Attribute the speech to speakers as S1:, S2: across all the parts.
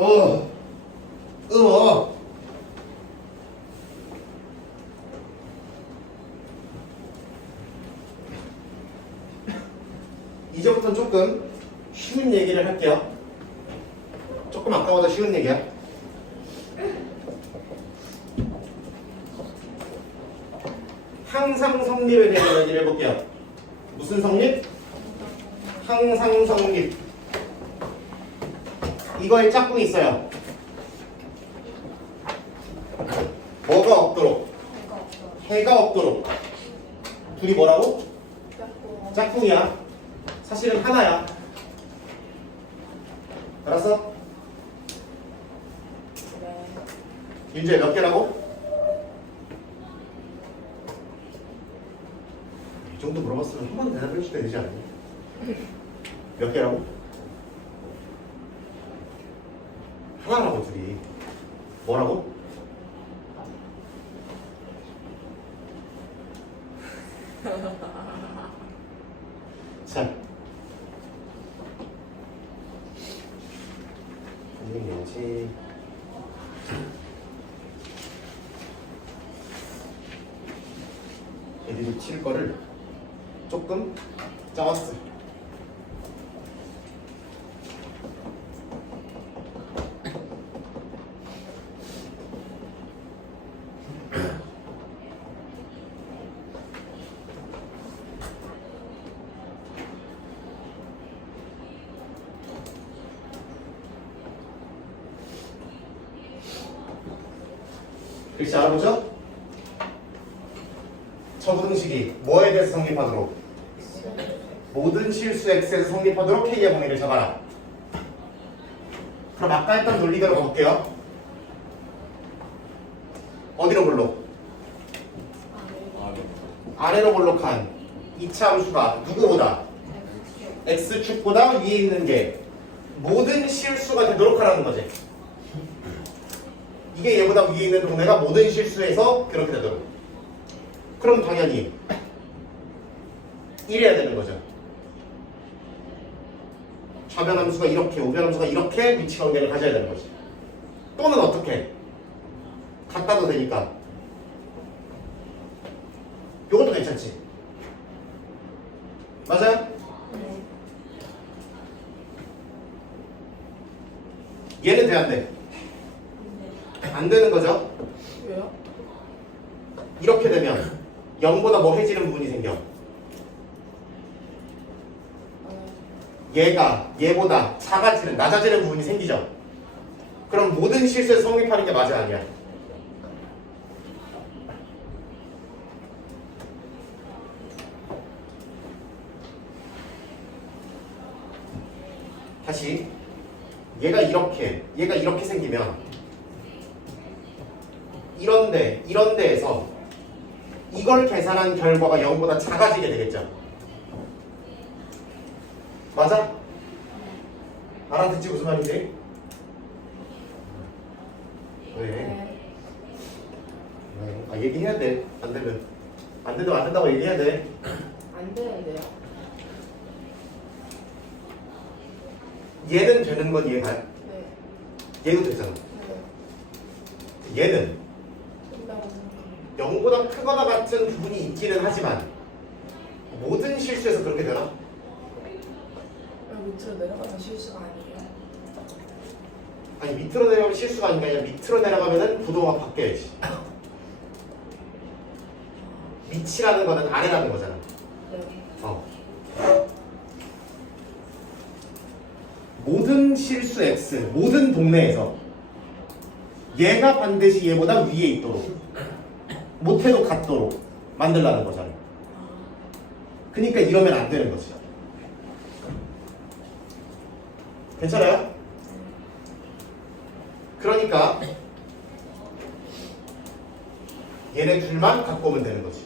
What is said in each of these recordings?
S1: 어, 음어. 이제부터는 조금 쉬운 얘기를 할게요. 조금 아까보다 쉬운 얘기야. 항상 성립에 대한 얘기를 해볼게요. 무슨 성립? 항상 성립. 이거에 짝꿍이 있어요. 뭐가 없도록? 해가 없도록. 둘이 뭐라고? 짝꿍이야. 사실은 하나야. 알았어? 윤재 몇 개라고? 이 정도 물어봤으면 한 번 대답해 주셔야 되지 않니? 몇 개라고? 하나라고 둘이 뭐라고? 자 안녕하지 애들이 칠 거를 조금 짜왔어 글씨 알아보죠? 저부등식이 뭐에 대해서 성립하도록? 모든 실수 x에서 성립하도록 k의 범위를 잡아라. 그럼 아까 했던 논리대로 가볼게요. 어디로 볼록? 아래로 볼록한 이차 함수가 누구보다 x축보다 위에 있는 게 모든 실수가 되도록 하라는 거지. 이게 얘보다 위에 있는 동네가 모든 실수에서 그렇게 되도록. 그럼 당연히 이래야 되는 거죠. 좌변 함수가 이렇게, 우변 함수가 이렇게 위치 관계를 가져야 되는 거지. 또는 어떻게? 같다도 되니까. 요것도 괜찮지. 맞아요? 얘는 돼, 안 돼? 안 되는 거죠?
S2: 왜요?
S1: 이렇게 되면 0보다 뭐해지는 부분이 생겨. 얘가 얘보다 작아지는 낮아지는 부분이 생기죠. 그럼 모든 실수에 성립하는 게 맞아 아니야? 다시 얘가 이렇게 얘가 이렇게 생기면 이런데 이런 데에서 이걸 계산한 결과가 0보다 작아지게 되겠죠. 맞아? 알아듣지 무슨 말인지? 왜? 왜? 아 얘기해야 돼. 안 되면 안 되면 안 된다고 얘기해야 돼.
S2: 안 되는데요?
S1: 얘는 되는 건 이해가요?
S2: 네.
S1: 얘도 되잖아.
S2: 네.
S1: 얘는
S2: 된다고.
S1: 0보다 크거나 같은 부분이 있기는 하지만 모든 실수에서 그렇게 되나?
S2: 여기 밑으로 내려가면 실수가 아니에요.
S1: 아니 밑으로 내려가면 실수가 아닌 게 아니라 밑으로 내려가면은 부도가 바뀌어야지. 밑이라는 거는 아래라는 거잖아.
S2: 네.
S1: 어. 모든 실수 x, 모든 동네에서 얘가 반드시 얘보다 위에 있도록 못해도 같도록 만들라는 거잖아. 그러니까 이러면 안 되는 거지. 괜찮아요? 그러니까 얘네 둘만 갖고 오면 되는 거지.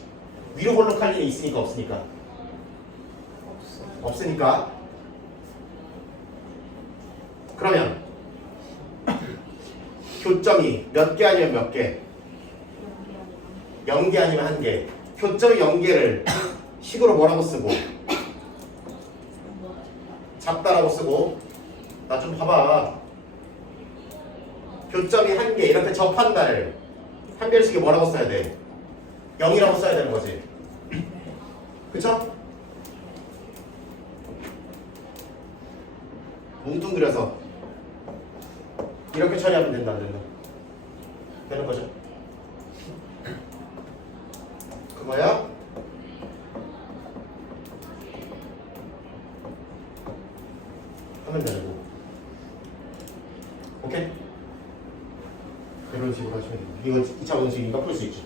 S1: 위로 볼록할 일이 있으니까 없으니까. 없으니까 그러면 교점이 몇 개 아니면 몇 개? 0개 아니면 한 개. 교점이 0개를 식으로 뭐라고 쓰고 작다라고 쓰고 나 좀 봐봐. 교점이 한 개 이렇게 접한 달을 한별식이 뭐라고 써야 돼? 0이라고 써야 되는 거지. 그쵸? 뭉뚱그려서 이렇게 처리하면 된다 안 된다? 되는 거죠? 그거야? 하면 되는 거 오케이? 이런 식으로 하시면 됩니다 이거 2차 방식이니까 풀 수 있죠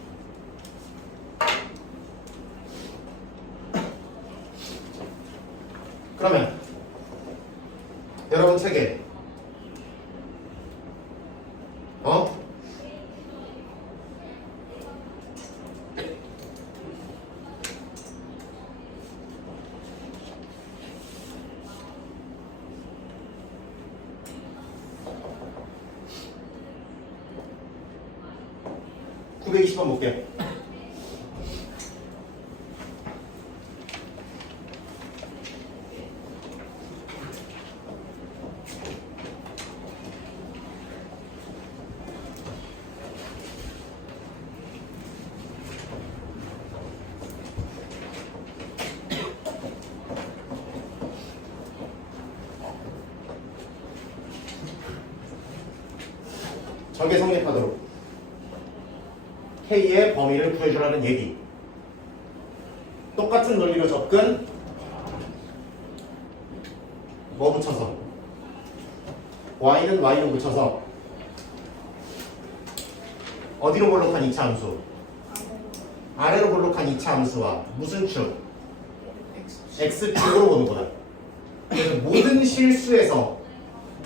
S1: 그러면 여러분 책에 어? (920번) 볼게 적의 성립하도록 K의 범위를 구해주라는 얘기. 똑같은 논리로 접근. 뭐 붙여서? Y는 Y로 붙여서 어디로 볼록한 이차 함수? 아래로 볼록한 이차 함수와 무슨 축? X축으로 보는 거다. 모든 실수에서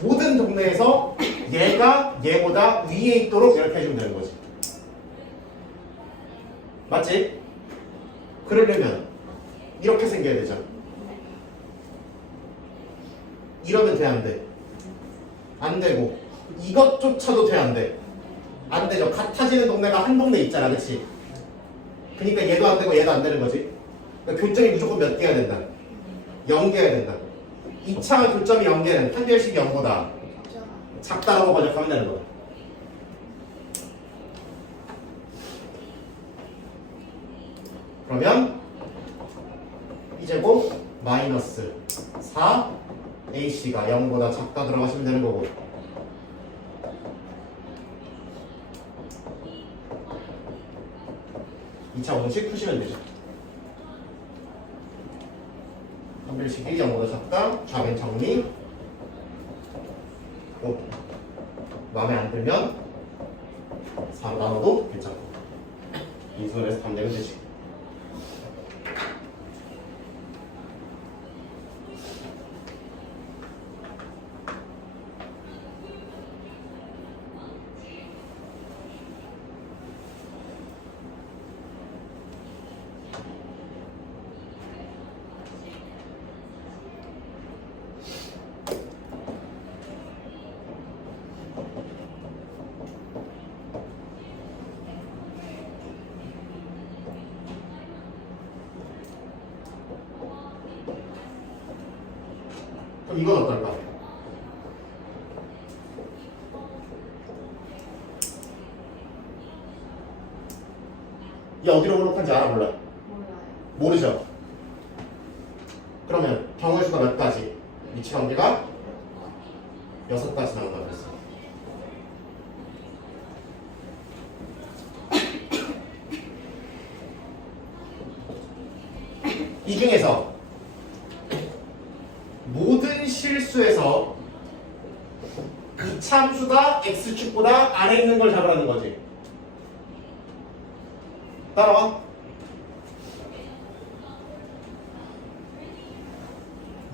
S1: 모든 동네에서 얘가 얘보다 위에 있도록 이렇게 해주면 되는 거지. 맞지? 그러려면 이렇게 생겨야 되죠. 이러면 돼, 안 돼? 안 되고 이것조차도 돼, 안 돼? 안 되죠. 같아지는 동네가 한 동네 있잖아, 그치? 그러니까 얘도 안 되고 얘도 안 되는 거지. 그러니까 교점이 무조건 몇 개야 된다? 0개야 된다. 2차 교점이 0개는 한별식이 0보다
S2: 자
S1: 작다라고 번역하면 되는 거야. 그러면 이제곱 마이너스 4 AC가 0보다 작다 들어가시면 되는 거고 이차 공식 푸시면 되죠. 한별식이 0보다 작다 좌변 정리 오. 마음에 안 들면 4로 나눠도 괜찮고 인수분해서 답내면 되지 그럼 이건 어떨까? 얘 어디로 볼록한지 알아 몰라?
S2: 몰라요
S1: 모르죠? 그러면 경우의 수가 몇 가지? 위치 관계가 여섯 가지 나온다 그랬어. 이 중에서 모든 실수에서 이 참수가 x축보다 아래 있는 걸 잡으라는 거지. 따라와.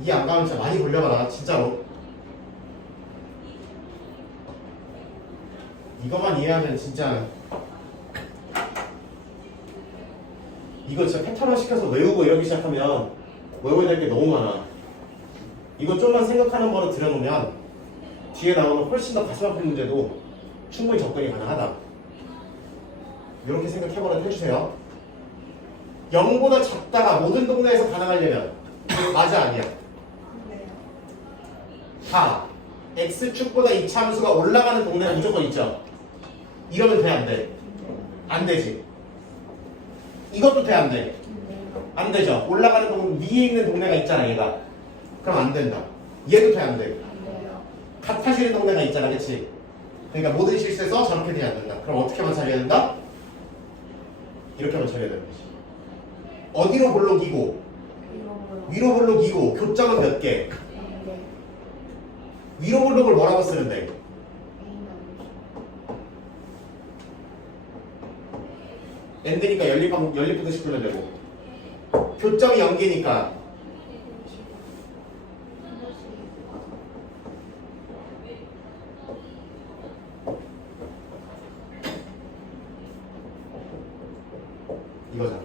S1: 이해 안 가면 진짜 많이 걸려봐라 진짜로. 이것만 이해하면 진짜. 이거 진짜 패턴화 시켜서 외우고 이러기 시작하면 외워야 될 게 너무 많아. 이거 좀만 생각하는 버릇 들여놓으면 뒤에 나오는 훨씬 더 가슴 아픈 문제도 충분히 접근이 가능하다 이렇게 생각해버릇 해주세요 0보다 작다가 모든 동네에서 가능하려면 맞아 아니야
S2: 네요
S1: 다 x축보다 이차함수가 올라가는 동네는 무조건 있죠. 이러면 돼, 안 돼? 안 되지. 이것도 돼, 안 돼? 안 되죠. 올라가는 동네 위에 있는 동네가 있잖아, 얘가. 그럼 안 된다. 얘도 돼, 안 돼? 같아지는 동네가 있잖아, 그치? 그러니까 모든 실수에서 저렇게 돼야 된다. 그럼 어떻게만 처리해야 된다? 이렇게만 처리해야 되는 거지. 어디로 볼록이고 위로 볼록이고 교점은 몇 개? 위로 볼록을 뭐라고 쓰는데? 엔드니까 연립방 연립부등식 풀면 되고 교점이 연계니까 이거잖아.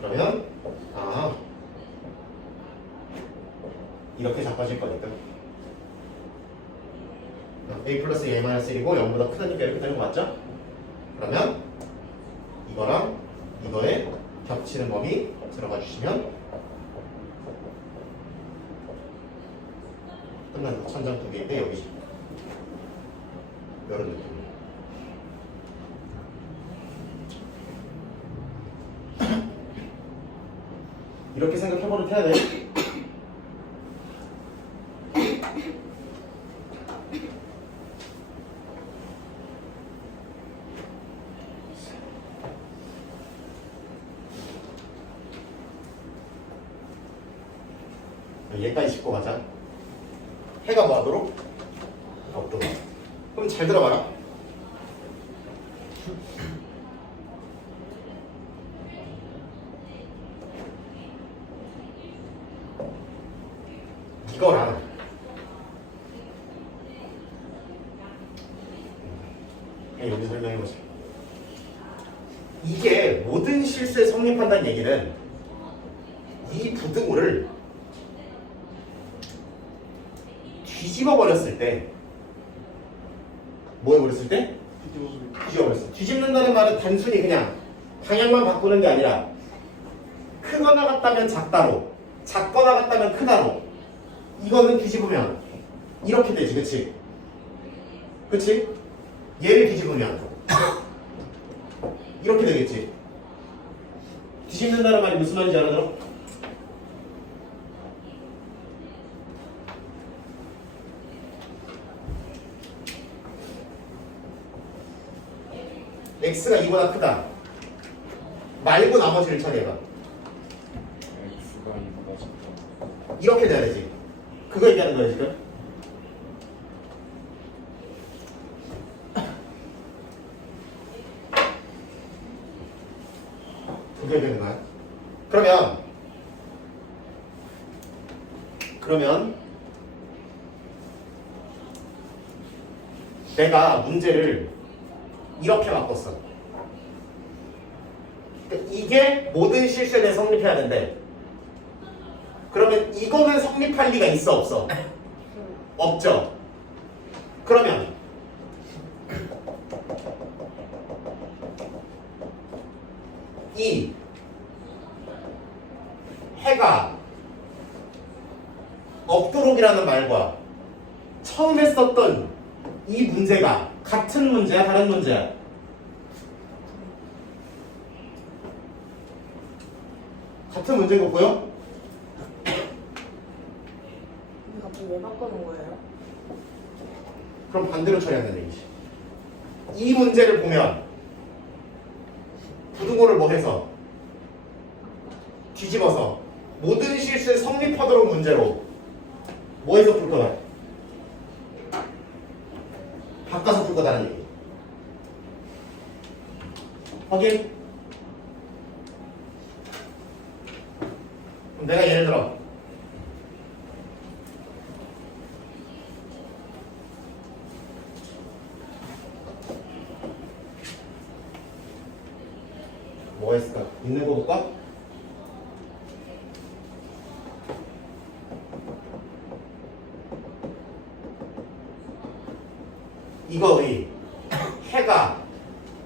S1: 그러면 아 이렇게 잡아질 거니까 a 플러스 a 마이너스 1이고 0보다 크다니까 이렇게 되는 거 맞죠? 그러면 이거랑 이거의 겹치는 범위 들어가 주시면 끝난 천장 두 개인데 여기 이런 느낌. 생각해보는 해야 돼. 얘까지 짚고 가자. 해가 뭐 하도록? 없도록. 그럼 잘 들어봐라. 이거랑 그냥 여기 설명해 보세요. 이게 모든 실수에 성립한다는 얘기는 이 부등호를 뒤집어 버렸을 때, 뭐 해버렸을 때? 뒤집어 버렸어. 뒤집는다는 말은 단순히 그냥 방향만 바꾸는 게 아니라 크거나 같다면 작다로, 작거나 같다면 크다로. 이거는 뒤집으면 이렇게 되지, 그치? 그치? 얘를 뒤집으면 이렇게 되겠지. 뒤집는다는 말이 무슨 말인지 알아들어? X가 2보다 크다. 말고 나머지를 처리해봐.
S2: X가 이보다 작다.
S1: 이렇게 돼야 되지. 그거 얘기하는 거야, 지금? 그게 되는 거야? 그러면, 그러면, 내가 문제를 이렇게 바꿨어. 이게 모든 실수에 대해 성립해야 된대. 그러면 이거는 성립할 리가 있어 없어? 없죠. 그러면 이 해가 없도록이라는 말과 처음에 썼던 이 문제가 같은 문제야 다른 문제야? 같은 문제인 거 보여?
S3: 갑자기 왜 바꿔놓은 거예요?
S1: 그럼 반대로 처리한다는 얘기지. 이 문제를 보면 부등호를 뭐 해서 뒤집어서 모든 실수에 성립하도록 문제로 뭐 해서 풀 거다? 바꿔서 풀 거다는 얘기. 확인? 그럼 내가 예를 들어 뭐가 있을까? 있는 거 볼까? 이거 우리 해가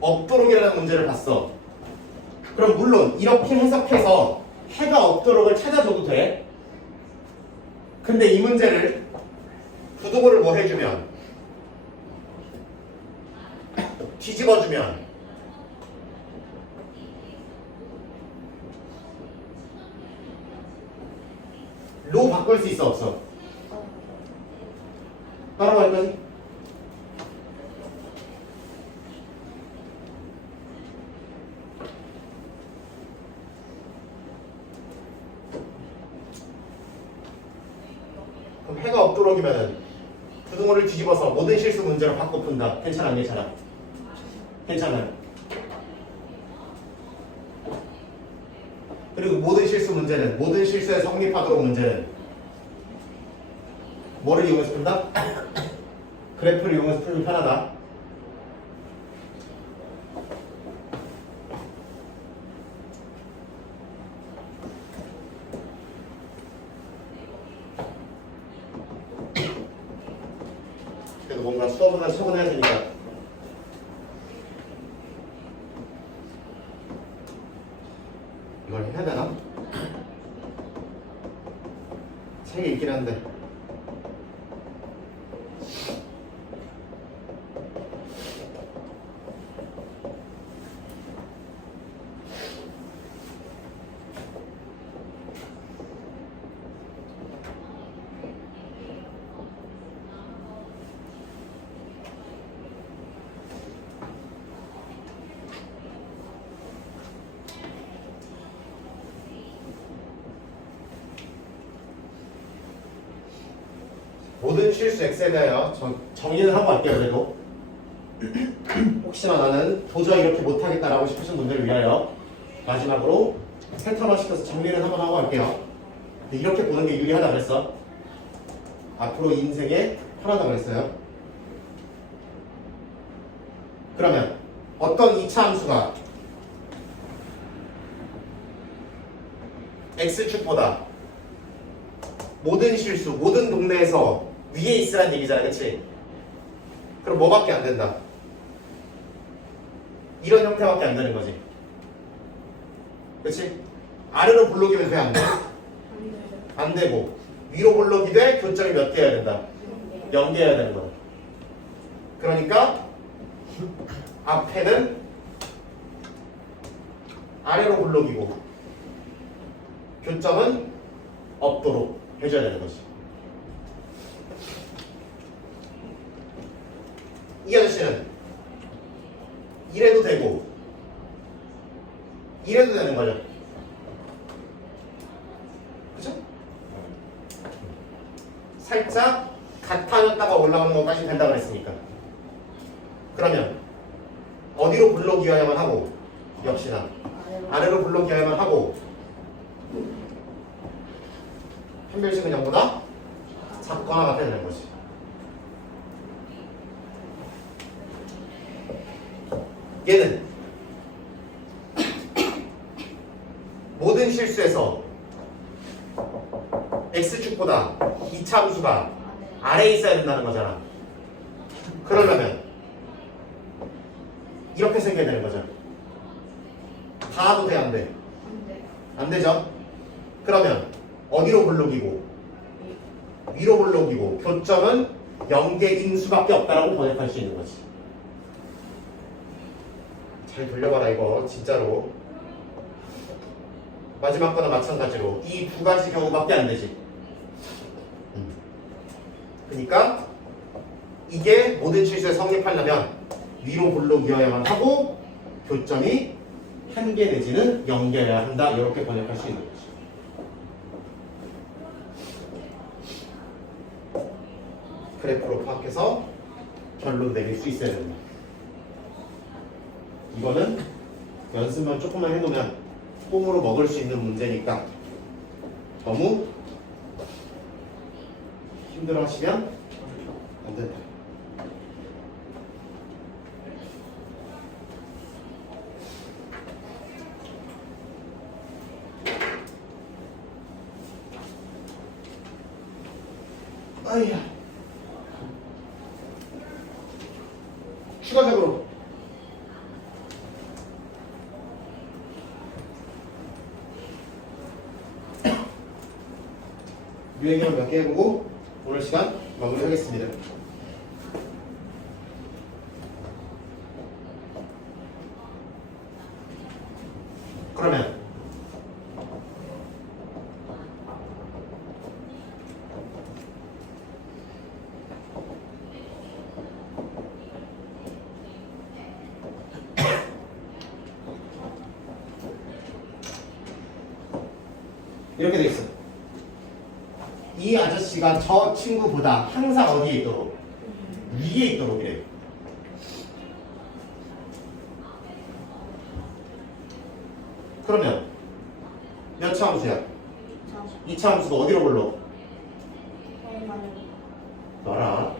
S1: 없도록이라는 문제를 봤어. 그럼 물론 이렇게 해석해서 해가 없도록을 찾아줘도 돼. 근데 이 문제를 부등호를 뭐 해주면 뒤집어주면 로 바꿀 수 있어 없어? 따라갈 거지? 그럼 해가 없도록이면은 부등호를 뒤집어서 모든 실수 푼다. 괜찮아, 안 괜찮아? 괜찮아요. 그리고 모든 실수 문제는 모든 실수에 성립하도록 문제는 뭐를 이용해서 푼다? 그래프를 이용해서 풀면 편하다. 그래도 뭔가 수업보다 차분해야 되니까 이걸 해야 되나? 책에 있긴 한데 모든 실수 X에 대하여 정, 정리는 하고 갈게요 그래도. 혹시나 나는 도저히 이렇게 못하겠다라고 싶으신 분들을 위하여 마지막으로 패턴화 시켜서 정리를 한번 하고 갈게요. 이렇게 보는 게 유리하다 그랬어. 앞으로 인생에 편하다 그랬어요. 그러면 어떤 2차 함수가 X축보다 모든 실수, 모든 동네에서 위에 있으란 얘기잖아, 그치? 그럼 뭐밖에 안 된다? 이런 형태밖에 안 되는 거지. 그치? 아래로 블록이면 왜 안 돼? 안 되고 위로 블록이 돼? 교점이 몇 개여야 된다? 0개여야 되는 거야. 그러니까 앞에는 아래로 블록이고 교점은 없도록 해줘야 되는 거지. 이 아저씨는 이래도 되고 이래도 되는 거죠. 그죠? 살짝 같아졌다가 올라오는 것까지 된다고 했으니까. 그러면 어디로 불러기어야만 하고 역시나 아래로 불러기어야만 하고 판별식은 0보다 작거나 같아야 되는 거지. 얘는 모든 실수에서 x축보다 이차 함수가 아래에 있어야 된다는 거잖아. 그러려면 이렇게 생겨야 되는 거죠. 다 하도 돼, 안 돼? 안 되죠? 그러면 어디로 블록이고 위로 블록이고 교점은 0개 인 수밖에 없다라고 번역할 수 있는 거지. 잘 돌려봐라 이거 진짜로. 마지막 거나 마찬가지로 이 두 가지 경우밖에 안 되지. 음. 그러니까 이게 모든 실수에 성립하려면 위로 블록이어야만 하고 교점이 한 개 내지는 0개여야 한다. 이렇게 번역할 수 있는 거지. 그래프로 파악해서 결론 내릴 수 있어야 됩니다. 이거는 연습만 조금만 해놓으면 홈으로 먹을 수 있는 문제니까 너무 힘들어 하시면 안 된다. 아이야. 추가적으로 유행형 몇개 해보고 오늘 시간 마무리하겠습니다. 그러면 이렇게 돼 있어. 이 아저씨가 저 친구보다 항상 어디에 있도록 위에 있도록 이래. 그러면 몇 차 함수야?
S3: 자,
S1: 2차 함수가 어디로 불러?
S3: 잠깐만요.
S1: 놔라.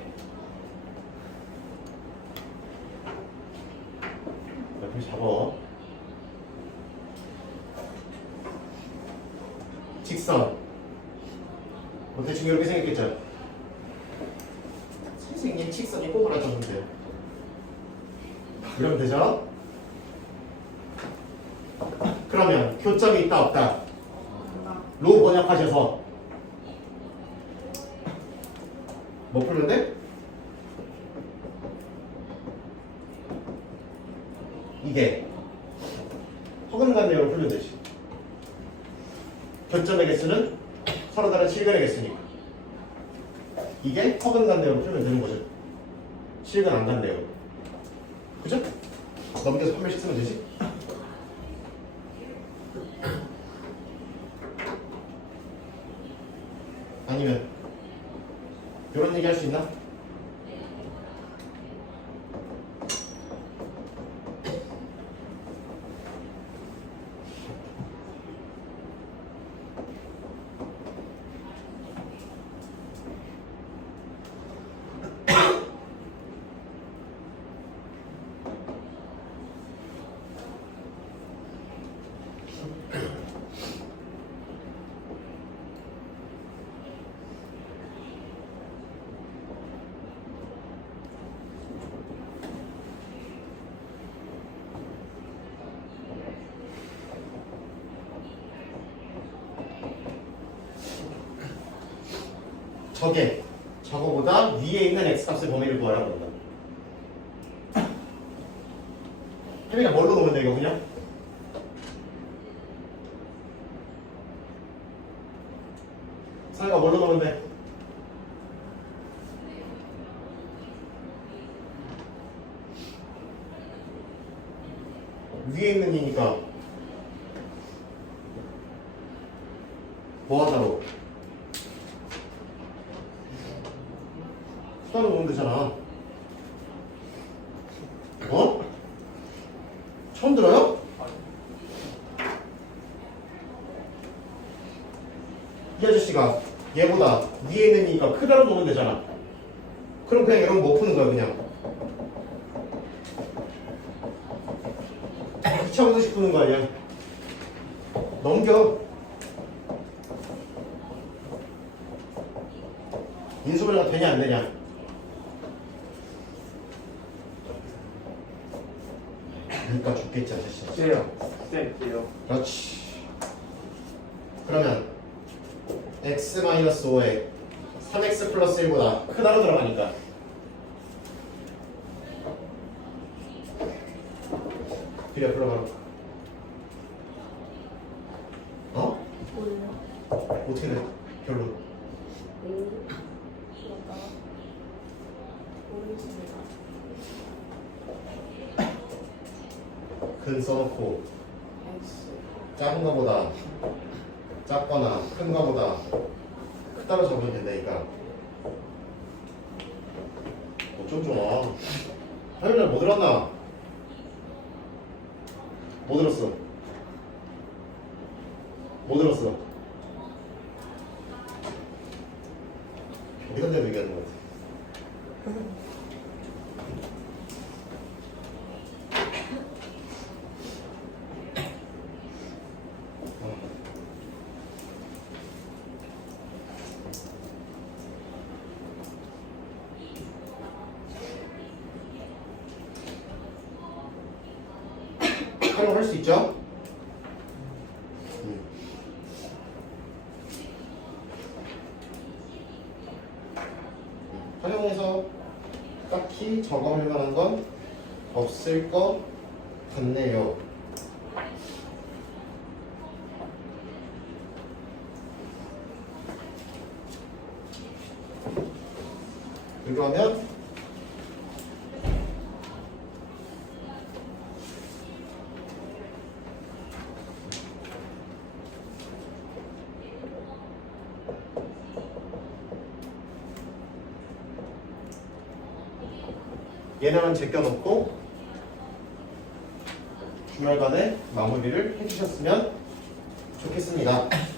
S1: 옆을 잡어. 직선. 뭐 대충 이렇게 생겼겠죠? 선생님 직선이 꼬부라졌는데. 이러면 되죠? 그러면 교점이 있다 없다.
S3: 없다.
S1: 로 번역하셔서 뭐 풀면 돼? 이게 내용을 되지 교점의 개수는 서로 다른 실근의 개수니까. 이게 허근 간 내용을 풀면 되는 거죠. 실근 안 간대요 그죠? 넘겨서 쓰면 되지 아니면 이런 얘기 할 수 있나? 저게 저거보다 위에 있는 x값의 범위를 구하라고 그런다. 혜민아 뭘로 놓으면 돼 이거 그냥? 사이가 뭘로 놓으면 돼? 위에 있는 이니까 뭐 하자로? 수단을 보면 되잖아. 어? 처음 들어요? 이 아저씨가 얘보다 위에 있는 이니까 크다로 보면 되잖아. 그럼 그냥 거못 푸는 거야, 그냥. 2차원씩 푸는 거 아니야? 넘겨. 인수분해가 되냐 안 되냐? 그러니까 죽겠지 아저씨.
S2: 쎄요. 쎄요.
S1: 그렇지. 그러면 x-5에 3x 플러스 1보다 크다로 들어가니까 그래 불러가라. 어?
S3: 뭐예요?
S1: 어떻게 돼? 결론.
S3: 오. 그렇다. 모르겠습니다.
S1: 근 써놓고. 작은 거보다 작거나 큰 거보다 크다로 적으면 된다니까. 어쩜 좋아. 화요일날 뭐 들었나? 뭐 들었어? 뭐 들었어? 어디 간다 얘기하는 거 같아. 활용할 수 있죠? 음. 활용해서 딱히 적어할 만한 건 없을 것 같네요. 그러면 얘네만 제껴놓고 주말반에 마무리를 해주셨으면 좋겠습니다. (61) (14만) 빼놓고 마무리를 해보셨으면 좋겠습니다.